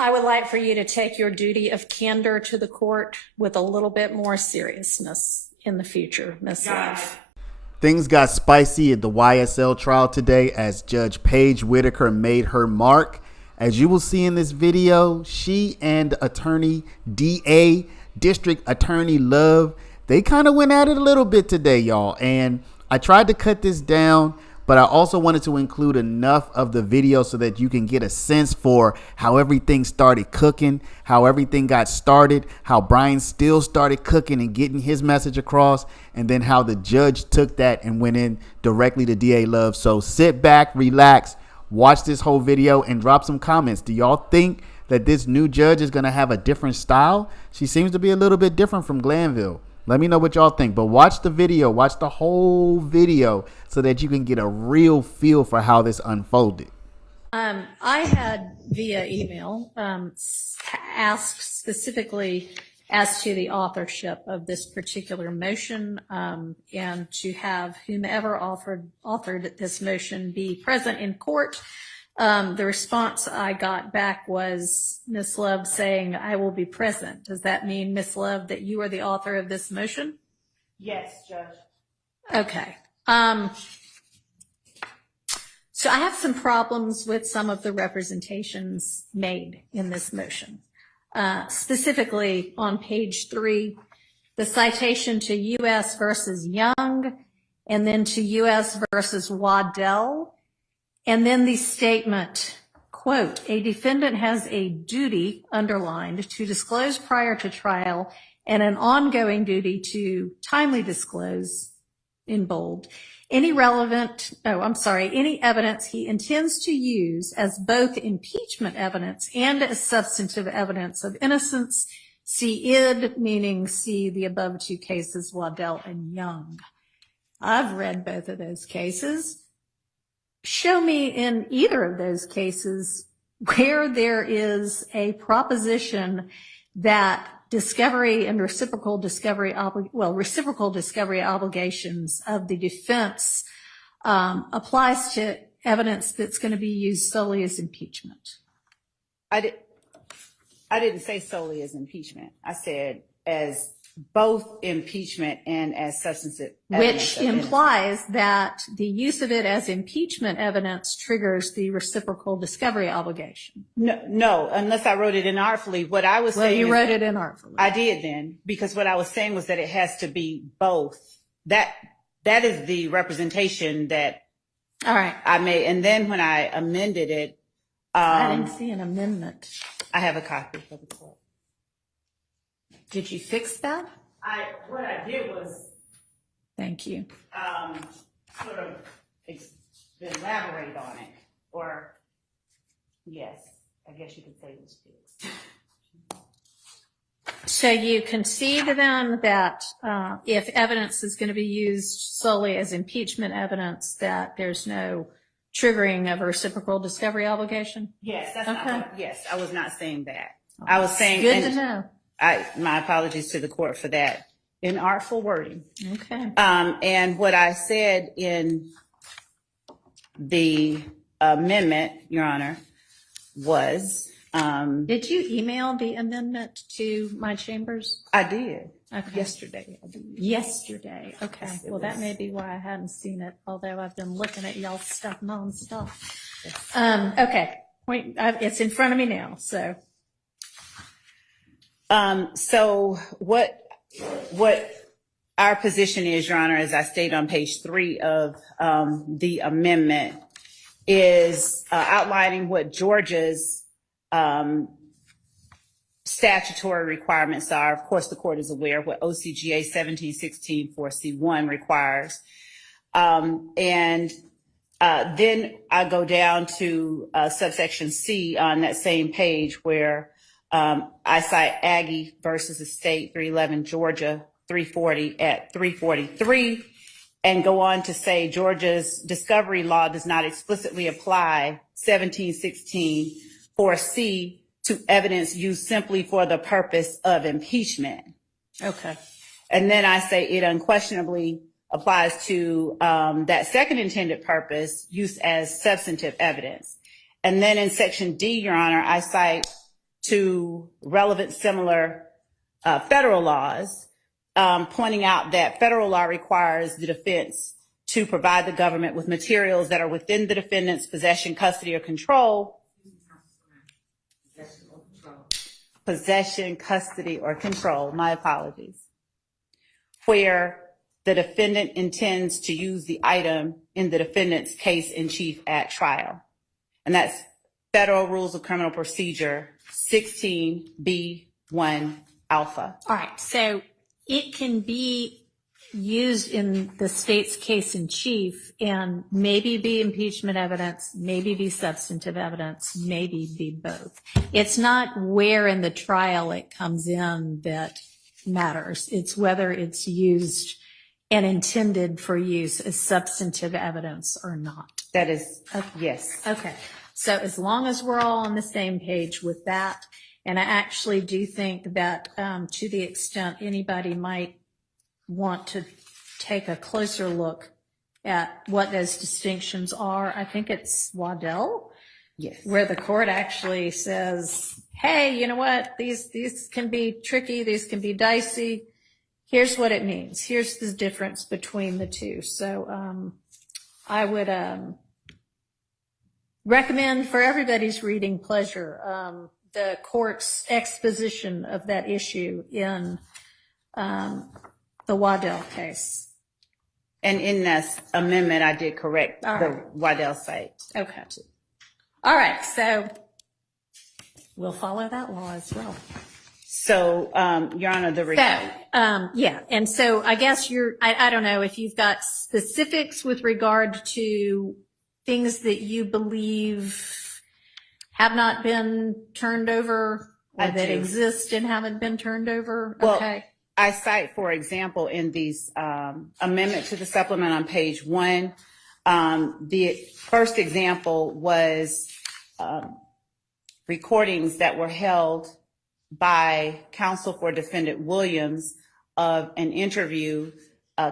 I would like for you to take your duty of candor to the court with a little bit more seriousness in the future, Ms. Love. Things got spicy at the YSL trial today as Judge Paige Whitaker made her mark. As you will see in this video, she and attorney DA, District Attorney Love, they kind of went at it a little bit today, y'all. And I tried to cut this down, but I also wanted to include enough of the video so that you can get a sense for how everything started cooking, how everything got started, how Brian still started cooking and getting his message across, and then how the judge took that and went in directly to DA Love. So sit back, relax, watch this whole video, and drop some comments. Do y'all think that this new judge is going to have a different style? She seems to be a little bit different from Glanville. Let me know what y'all think, but watch the video, watch the whole video so that you can get a real feel for how this unfolded. I had via email asked specifically as to the authorship of this particular motion and to have whomever authored this motion be present in court. The response I got back was Ms. Love saying, I will be present. Does that mean, Ms. Love, that you are the author of this motion? Yes, Judge. Okay. So I have some problems with some of the representations made in this motion. Specifically on page 3, the citation to U.S. versus Young, and then to U.S. versus Waddell. And then the statement, quote, a defendant has a duty, underlined, to disclose prior to trial and an ongoing duty to timely disclose, in bold, any evidence he intends to use as both impeachment evidence and as substantive evidence of innocence. See id, meaning see the above two cases, Waddell and Young. I've read both of those cases. Show me in either of those cases where there is a proposition that discovery and reciprocal discovery obligations of the defense applies to evidence that's going to be used solely as impeachment. I didn't say solely as impeachment. I said as both impeachment and as substantive evidence. Which implies that the use of it as impeachment evidence triggers the reciprocal discovery obligation. No, unless I wrote it inartfully. What I was saying. Well, you wrote it inartfully. I did then, because what I was saying was that it has to be both. That is the representation that all right. I made. And then when I amended it. I didn't see an amendment. I have a copy for the court. Did you fix that? What I did was. Thank you. Sort of elaborate on it, or yes, I guess you could say it was fixed. So you concede then that if evidence is going to be used solely as impeachment evidence, that there's no triggering of a reciprocal discovery obligation? Yes, that's okay. not. Yes, I was not saying that. I was saying. Good to know. My apologies to the court for that inartful wording. Okay. And what I said in the amendment, Your Honor, was. Did you email the amendment to my chambers? I did. Okay. Yesterday. Yesterday. Okay. Yes, well, that may be why I hadn't seen it, although I've been looking at y'all's stuff nonstop. Yes. Okay. It's in front of me now, so. So what our position is, Your Honor, as I state on page 3 of the amendment, is outlining what Georgia's statutory requirements are. Of course, the court is aware of what OCGA 1716 4C1 requires. And then I go down to subsection C on that same page where I cite Aggie versus the state 311 Georgia 340 at 343 and go on to say Georgia's discovery law does not explicitly apply 1716 4C to evidence used simply for the purpose of impeachment. Okay. And then I say it unquestionably applies to that second intended purpose, use as substantive evidence. And then in section D, Your Honor, I cite to relevant similar federal laws, pointing out that federal law requires the defense to provide the government with materials that are within the defendant's possession, custody, or control. Possession, custody, or control, my apologies, where the defendant intends to use the item in the defendant's case in chief at trial. And that's Federal Rules of Criminal Procedure 16B1 alpha. All right, so it can be used in the state's case in chief and maybe be impeachment evidence, maybe be substantive evidence, maybe be both. It's not where in the trial it comes in that matters. It's whether it's used and intended for use as substantive evidence or not. That is, Okay. yes. Okay, so as long as we're all on the same page with that, and I actually do think that to the extent anybody might want to take a closer look at what those distinctions are, I think it's Waddell, Yes. where the court actually says, hey, you know what, these can be tricky, these can be dicey. Here's what it means. Here's the difference between the two. So I would recommend for everybody's reading pleasure the court's exposition of that issue in the Waddell case. And in that amendment, I did correct the Waddell site. Okay. All right, so we'll follow that law as well. So, Your Honor, Yeah, and so I guess I don't know if you've got specifics with regard to things that you believe have not been turned over or that exist and haven't been turned over. Well, okay. I cite, for example, in these amendment to the supplement on page 1, the first example was recordings that were held by counsel for defendant Williams of an interview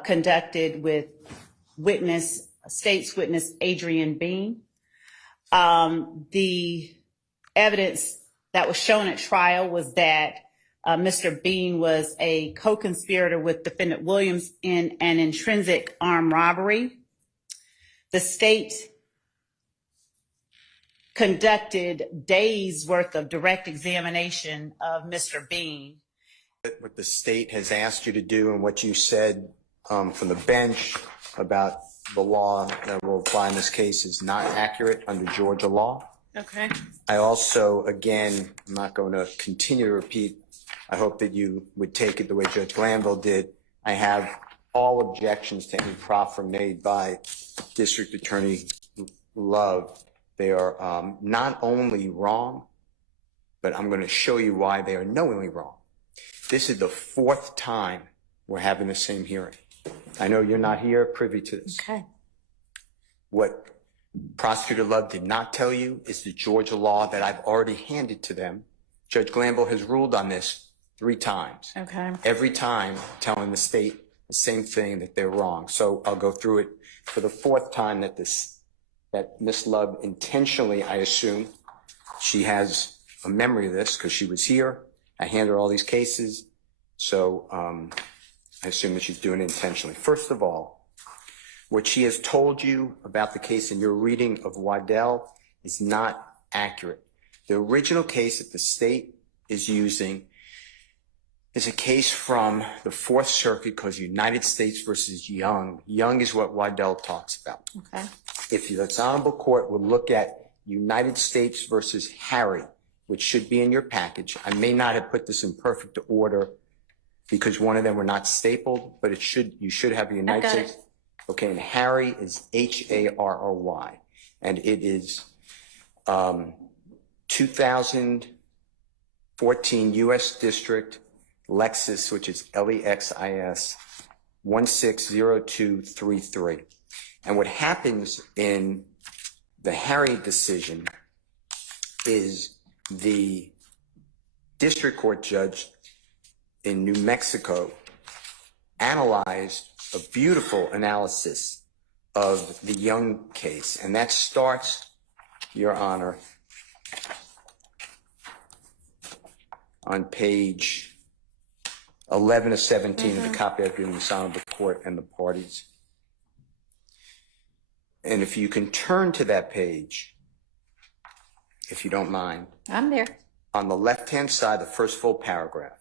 conducted with state's witness Adrian Bean. The evidence that was shown at trial was that Mr. Bean was a co-conspirator with defendant Williams in an intrinsic armed robbery. The state conducted days worth of direct examination of Mr. Bean. What the state has asked you to do and what you said from the bench about the law that will apply in this case is not accurate under Georgia law. Okay. I also, again, I'm not going to continue to repeat. I hope that you would take it the way Judge Glanville did. I have all objections to any proffer made by District Attorney Love. They are not only wrong, but I'm going to show you why they are knowingly wrong. This is the 4th time we're having the same hearing. I know you're not here privy to this. Okay. What Prosecutor Love did not tell you is the Georgia law that I've already handed to them. Judge Glanville has ruled on this 3 times. Okay. Every time telling the state the same thing, that they're wrong. So I'll go through it for the 4th time that Ms. Love intentionally, I assume, she has a memory of this because she was here. I handed her all these cases. So I assume that she's doing it intentionally. First of all, what she has told you about the case in your reading of Waddell is not accurate. The original case that the state is using is a case from the 4th Circuit called United States versus Young. Young is what Waddell talks about. Okay. If this honorable court will look at United States versus Harry, which should be in your package. I may not have put this in perfect order because one of them were not stapled, but you should have the United States. Okay, and Harry is Harry, and it is 2014 U.S. District Lexus, which is Lexis 160233. And what happens in the Harry decision is the district court judge in New Mexico analyzed a beautiful analysis of the Young case. And that starts, Your Honor, on page 11 of 17 of the copy I've given the Honorable Court and the parties. And if you can turn to that page, if you don't mind. I'm there. On the left-hand side, the first full paragraph.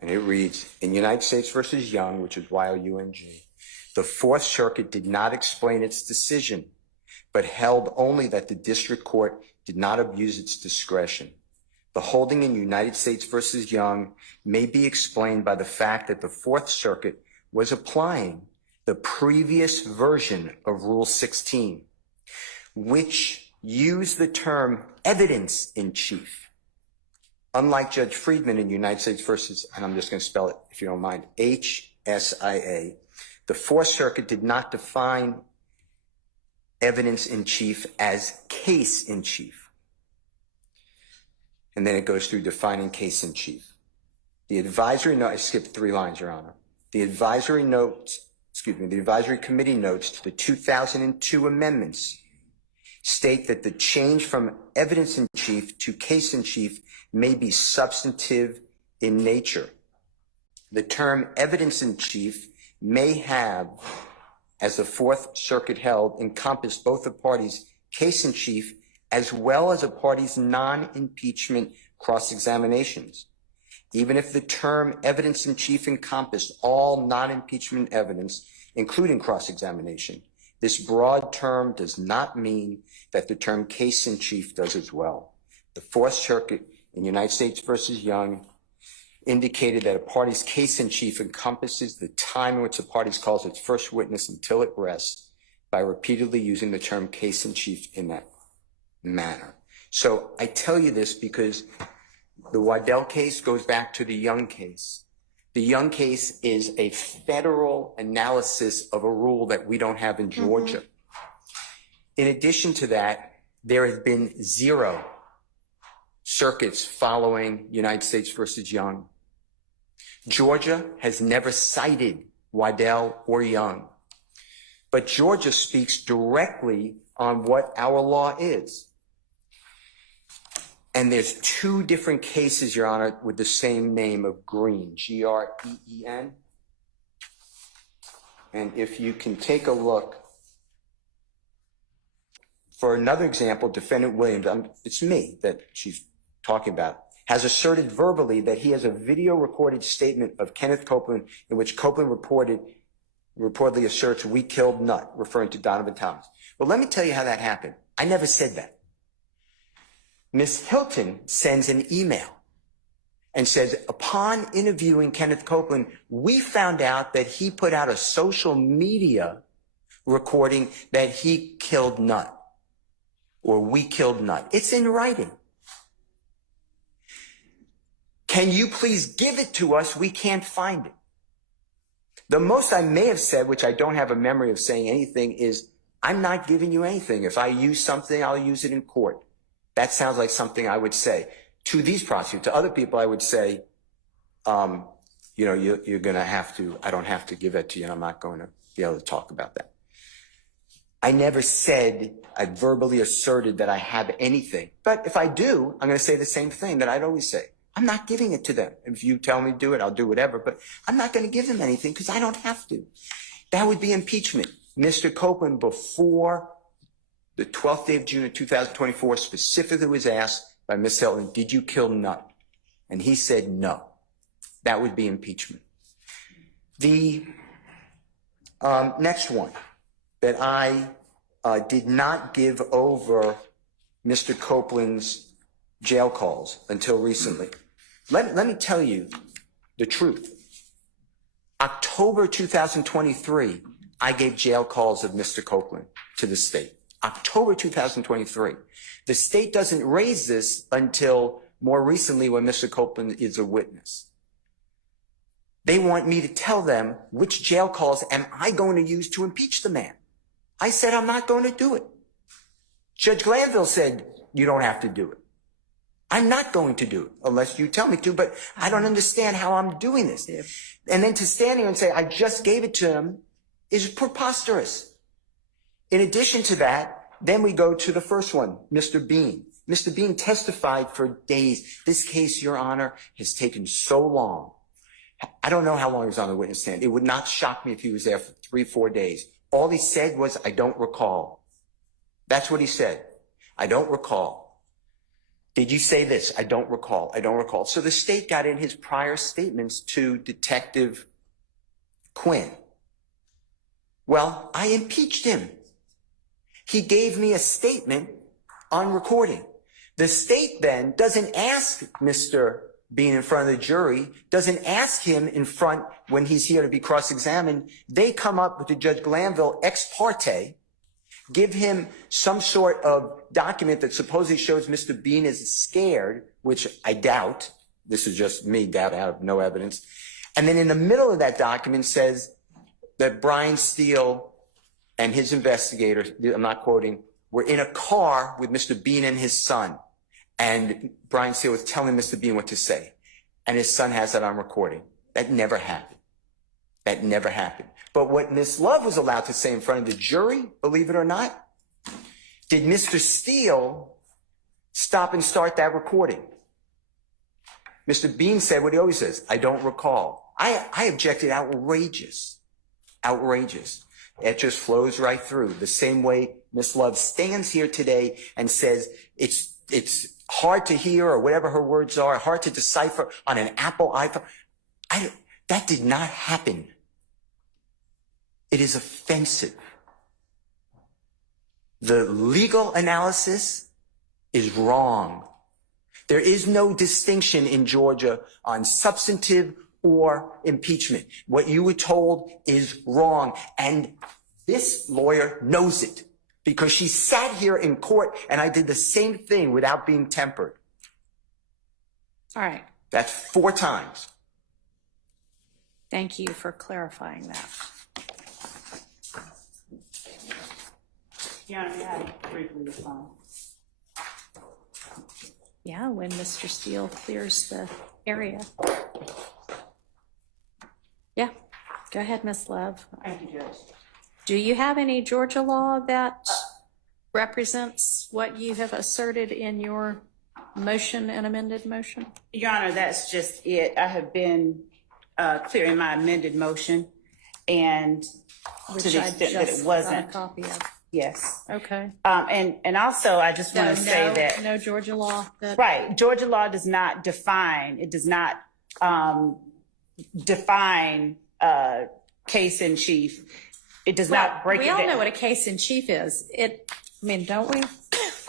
And it reads, in United States versus Young, which is Y-O-U-N-G, the Fourth Circuit did not explain its decision, but held only that the district court did not abuse its discretion. The holding in United States versus Young may be explained by the fact that the Fourth Circuit was applying the previous version of Rule 16, which used the term evidence in chief. Unlike Judge Friedman in United States versus, and I'm just going to spell it if you don't mind, HSIA, the Fourth Circuit did not define evidence in chief as case in chief. And then it goes through defining case in chief. The advisory note, I skipped 3 lines, Your Honor. The advisory committee notes to the 2002 amendments state that the change from evidence in chief to case in chief may be substantive in nature. The term evidence in chief may have, as the Fourth Circuit held, encompassed both the parties' case in chief as well as a party's non-impeachment cross-examinations. Even if the term evidence in chief encompassed all non-impeachment evidence, including cross-examination, this broad term does not mean that the term case in chief does as well. The Fourth Circuit in United States versus Young indicated that a party's case in chief encompasses the time in which the party calls its first witness until it rests by repeatedly using the term case in chief in that manner. So I tell you this because the Waddell case goes back to the Young case. The Young case is a federal analysis of a rule that we don't have in Georgia. In addition to that, there have been 0 circuits following United States versus Young. Georgia has never cited Waddell or Young, but Georgia speaks directly on what our law is. And there's 2 different cases, Your Honor, with the same name of Green, Green. And if you can take a look, for another example, Defendant Williams, it's me that she's talking about, has asserted verbally that he has a video recorded statement of Kenneth Copeland in which Copeland reportedly asserts we killed Nutt, referring to Donovan Thomas. Well, let me tell you how that happened. I never said that. Miss Hilton sends an email and says, upon interviewing Kenneth Copeland, we found out that he put out a social media recording that he killed Nutt, or we killed Nutt. It's in writing. Can you please give it to us? We can't find it. The most I may have said, which I don't have a memory of saying anything, is I'm not giving you anything. If I use something, I'll use it in court. That sounds like something I would say to these prosecutors. To other people, I would say, you're going to have to, I don't have to give it to you, and I'm not going to be able to talk about that. I never said, I verbally asserted that I have anything. But if I do, I'm going to say the same thing that I'd always say. I'm not giving it to them. If you tell me to do it, I'll do whatever. But I'm not going to give them anything because I don't have to. That would be impeachment. Mr. Copeland, before the 12th day of June of 2024, specifically was asked by Ms. Hilton, did you kill Nutt? And he said no. That would be impeachment. The next one, that I did not give over Mr. Copeland's jail calls until recently. Let me tell you the truth. October 2023, I gave jail calls of Mr. Copeland to the state. October 2023. The state doesn't raise this until more recently when Mr. Copeland is a witness. They want me to tell them which jail calls am I going to use to impeach the man. I said I'm not going to do it. Judge Glanville said you don't have to do it. I'm not going to do it unless you tell me to, but I don't understand how I'm doing this. And then to stand here and say I just gave it to him is preposterous. In addition to that, then we go to the first one, Mr. Bean. Mr. Bean testified for days. This case, Your Honor, has taken so long. I don't know how long he was on the witness stand. It would not shock me if he was there for 3-4 days. All he said was, I don't recall. That's what he said. I don't recall. Did you say this? I don't recall. I don't recall. So the state got in his prior statements to Detective Quinn. Well, I impeached him. He gave me a statement on recording. The state then doesn't ask Mr. Bean in front of the jury, doesn't ask him in front when he's here to be cross-examined. They come up with the Judge Glanville ex parte, give him some sort of document that supposedly shows Mr. Bean is scared, which I doubt. This is just me, doubt out of no evidence. And then in the middle of that document says that Brian Steele and his investigator, I'm not quoting, were in a car with Mr. Bean and his son. And Brian Steele was telling Mr. Bean what to say. And his son has that on recording. That never happened. That never happened. But what Ms. Love was allowed to say in front of the jury, believe it or not, did Mr. Steele stop and start that recording? Mr. Bean said what he always says, I don't recall. I objected outrageous. Outrageous. It just flows right through. The same way Ms. Love stands here today and says it's hard to hear, or whatever her words are, hard to decipher on an Apple iPhone. That did not happen. It is offensive. The legal analysis is wrong. There is no distinction in Georgia on substantive or impeachment. What you were told is wrong. And this lawyer knows it, because she sat here in court and I did the same thing without being tempered. All right. That's 4 times. Thank you for clarifying that. Your Honor, may I briefly respond? Yeah, when Mr. Steele clears the area. Yeah, go ahead, Ms. Love. Thank you, Judge. Do you have any Georgia law that represents what you have asserted in your motion and amended motion? Your Honor, that's just it. I have been clear in my amended motion, and Which to the I extent just that it got wasn't. a copy of. Yes. Okay. And also, I just want to say that no Georgia law that. right, Georgia law does not define. It does not define case in chief. It does not break. We all know what a case in chief is. Don't we?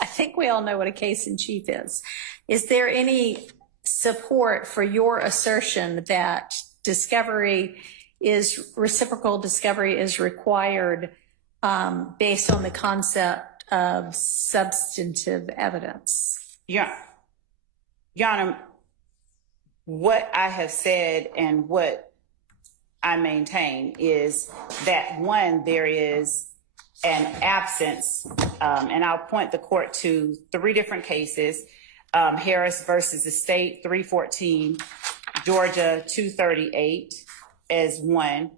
I think we all know what a case in chief is. Is there any support for your assertion that reciprocal discovery is required based on the concept of substantive evidence? Your Honor, what I have said and what I maintain is that, one, there is an absence, and I'll point the court to 3 different cases, Harris versus the state, 314, Georgia 238 as one.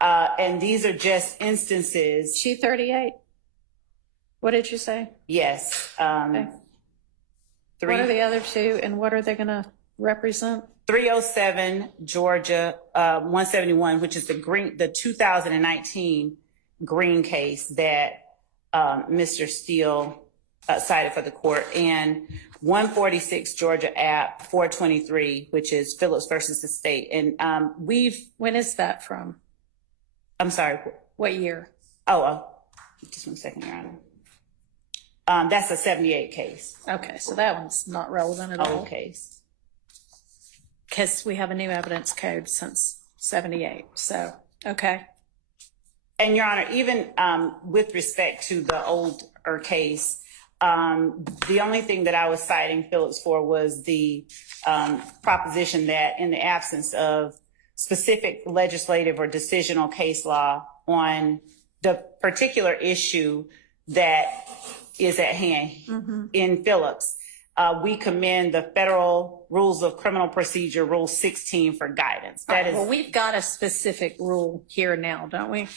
And these are just instances. 238? What did you say? Yes. Okay. What are the other 2, and what are they going to represent? 307 Georgia 171, which is the 2019 Green case that Mr. Steele cited for the court, and 146 Georgia App 423, which is Phillips versus the state. And when is that from? I'm sorry. What year? Just 1 second, Your Honor. That's a 78 case. Okay, so that one's not relevant at all. Old case. Because we have a new evidence code since 78. So, okay. And Your Honor, even with respect to the older case, the only thing that I was citing Phillips for was the proposition that in the absence of specific legislative or decisional case law on the particular issue that is at hand in Phillips, we commend the Federal Rules of Criminal Procedure, Rule 16, for guidance. Well, we've got a specific rule here now, don't we?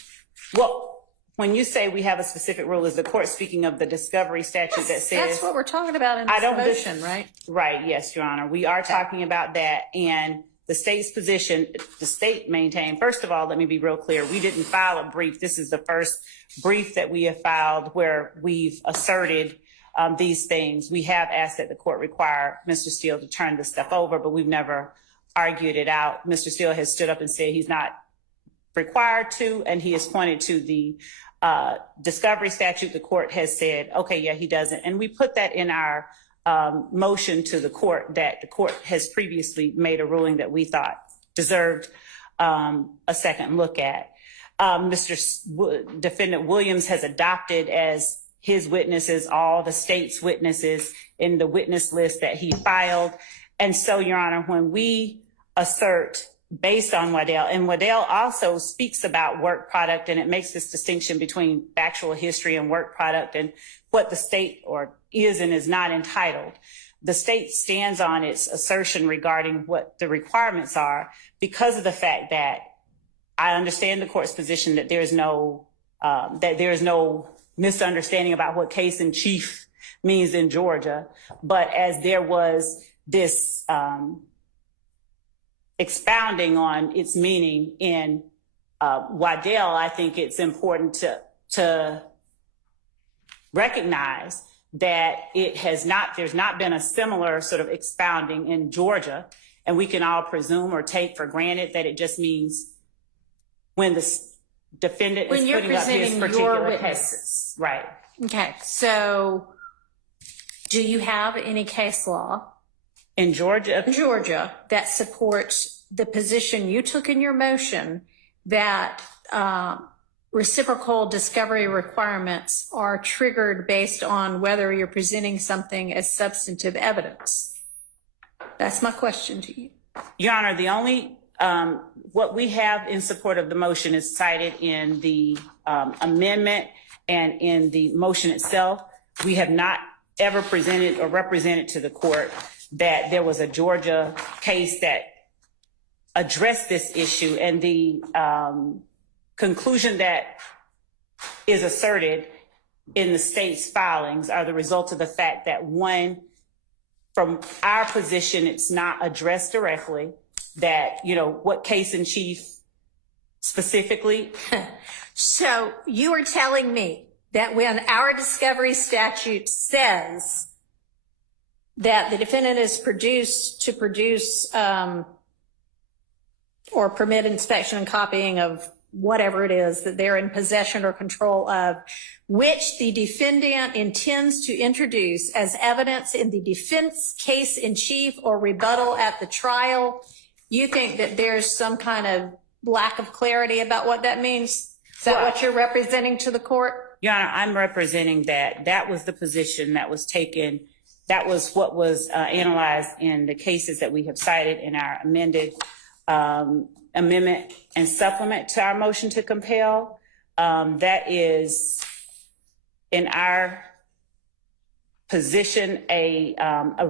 Well, when you say we have a specific rule, is the court speaking of the discovery statute that says? That's what we're talking about in this motion, right? Right, yes, Your Honor. We are talking about that, and the state's position, the state maintained, first of all, let me be real clear, we didn't file a brief. This is the first brief that we have filed where we've asserted these things. We have asked that the court require Mr. Steele to turn this stuff over, but we've never argued it out. Mr. Steele has stood up and said he's not required to, and he has pointed to the discovery statute. The court has said, okay, yeah, he doesn't. And we put that in our motion to the court, that the court has previously made a ruling that we thought deserved a second look at. Defendant Williams has adopted as his witnesses all the state's witnesses in the witness list that he filed. And so, Your Honor, when we assert based on Waddell, and Waddell also speaks about work product, and it makes this distinction between factual history and work product and what the state or is and is not entitled. The state stands on its assertion regarding what the requirements are because of the fact that I understand the court's position that there is no misunderstanding about what case in chief means in Georgia. But as there was this expounding on its meaning in Waddell, I think it's important to recognize that there's not been a similar sort of expounding in Georgia, and we can all presume or take for granted that it just means when the defendant is putting up his particular case. Right. Okay. So do you have any case law in Georgia that supports the position you took in your motion that reciprocal discovery requirements are triggered based on whether you're presenting something as substantive evidence? That's my question to you. Your Honor, the only what we have in support of the motion is cited in the amendment and in the motion itself. We have not ever presented or represented to the court that there was a Georgia case that addressed this issue, and the conclusion that is asserted in the state's filings are the result of the fact that, one, from our position, it's not addressed directly, that, you know, what case in chief specifically. So you are telling me that when our discovery statute says that the defendant is to produce or permit inspection and copying of whatever it is that they're in possession or control of, which the defendant intends to introduce as evidence in the defense case in chief or rebuttal at the trial, you think that there's some kind of lack of clarity about what that means? Is that what you're representing to the court? Your Honor, I'm representing that was the position that was taken. That was what was analyzed in the cases that we have cited in our amended amendment and supplement to our motion to compel. That is, in our position, a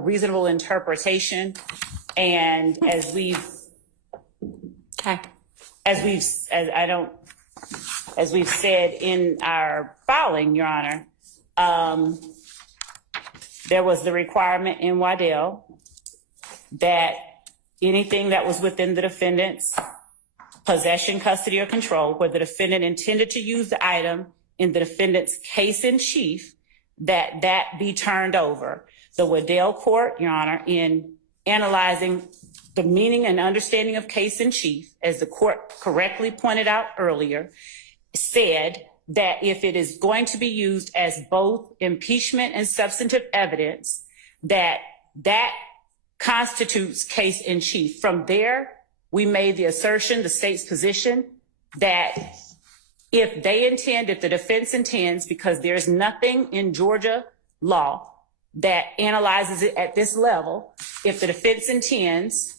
reasonable interpretation. And as we've said in our filing, Your Honor, there was the requirement in Waddell that anything that was within the defendant's possession, custody, or control, where the defendant intended to use the item in the defendant's case in chief, that be turned over. The Waddell court, Your Honor, in analyzing the meaning and understanding of case in chief, as the court correctly pointed out earlier, said that if it is going to be used as both impeachment and substantive evidence, that constitutes case in chief. From there, we made the assertion, the state's position, that if the defense intends, because there's nothing in Georgia law that analyzes it at this level, if the defense intends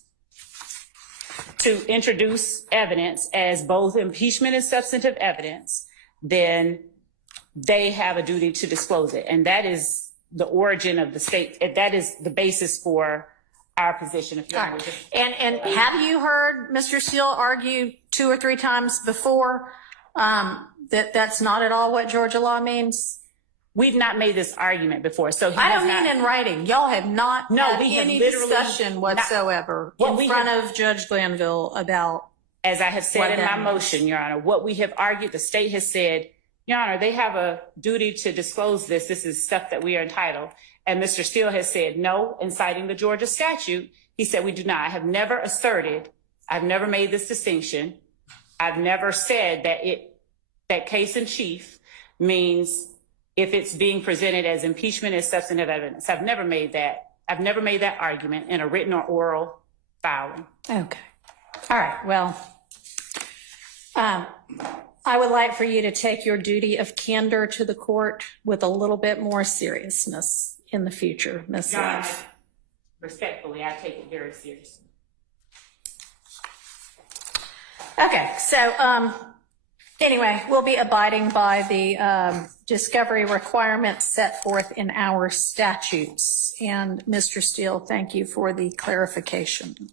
to introduce evidence as both impeachment and substantive evidence, then they have a duty to disclose it. And that is the origin of the state. That is the basis for our position. If you're and have you heard Mr. Steele argue 2 or 3 times before That's not at all what Georgia law means? We've not made this argument before, so he I has don't not- mean in writing. Y'all have not No, had we have any literally discussion not- whatsoever What in we front have- of Judge Glanville about. As I have said What in that my means. motion, Your Honor, what we have argued, the state has said, Your Honor, they have a duty to disclose this. This is stuff that we are entitled. And Mr. Steele has said no, in citing the Georgia statute. He said we do not. I have never asserted, I've never made this distinction. I've never said that case in chief means if it's being presented as impeachment as substantive evidence. I've never made that. I've never made that argument in a written or oral filing. Okay. All right. Well, I would like for you to take your duty of candor to the court with a little bit more seriousness in the future, Ms. Your Honor, Love. respectfully, I take it very seriously. Okay. So, anyway, we'll be abiding by the discovery requirements set forth in our statutes. And Mr. Steele, thank you for the clarification.